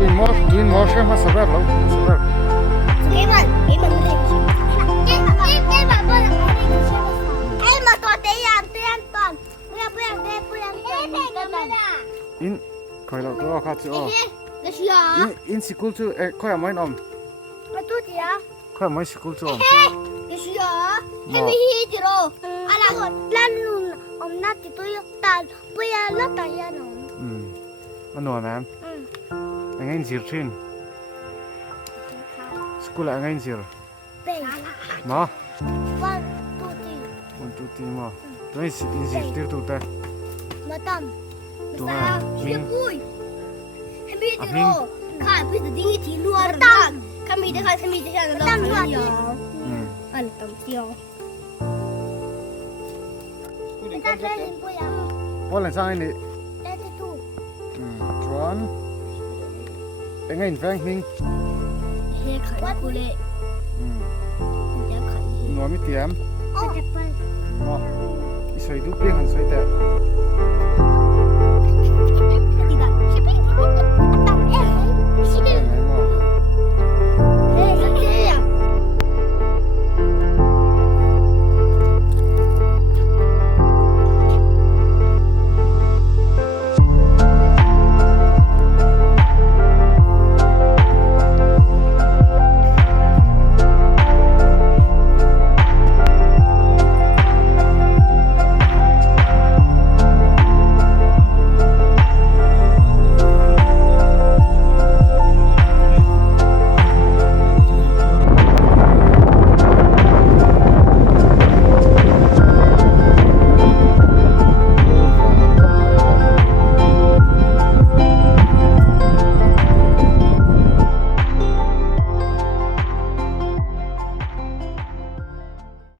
Din motion mà sao vậy? Sao vậy? Cái mình thì cái mà bữa là cái gì em mà tôi tiền toàn In coi là tôi khát chứ. cái gì à In school chứ, coi mấy năm, mà tôi thì à coi mấy school chứ. cái gì à em bị gì chứ đâu à là lan luôn ông nát thì tôi tan bây giờ lát tay à nó Anh nói mà, anh ấy giết trên. School anh ấy giết. bê Mà, one two three one two three mà. Tôi in giết tiếp tụi ta. mà tâm Tụi mà, mình. em bị chứ đâu khai bây giờ đi thì luôn rồi khai bị thì khai nó tâm luôn anh tâm tiêu người ta chơi lên bây giờ Bố lần sang này. đây thì tu Chuan. Anh ấy vang mình. he khai cô lệ giờ khai Nói mi tiệm. ô Mà, ý xoay đúc riêng hẳn xoay tệ.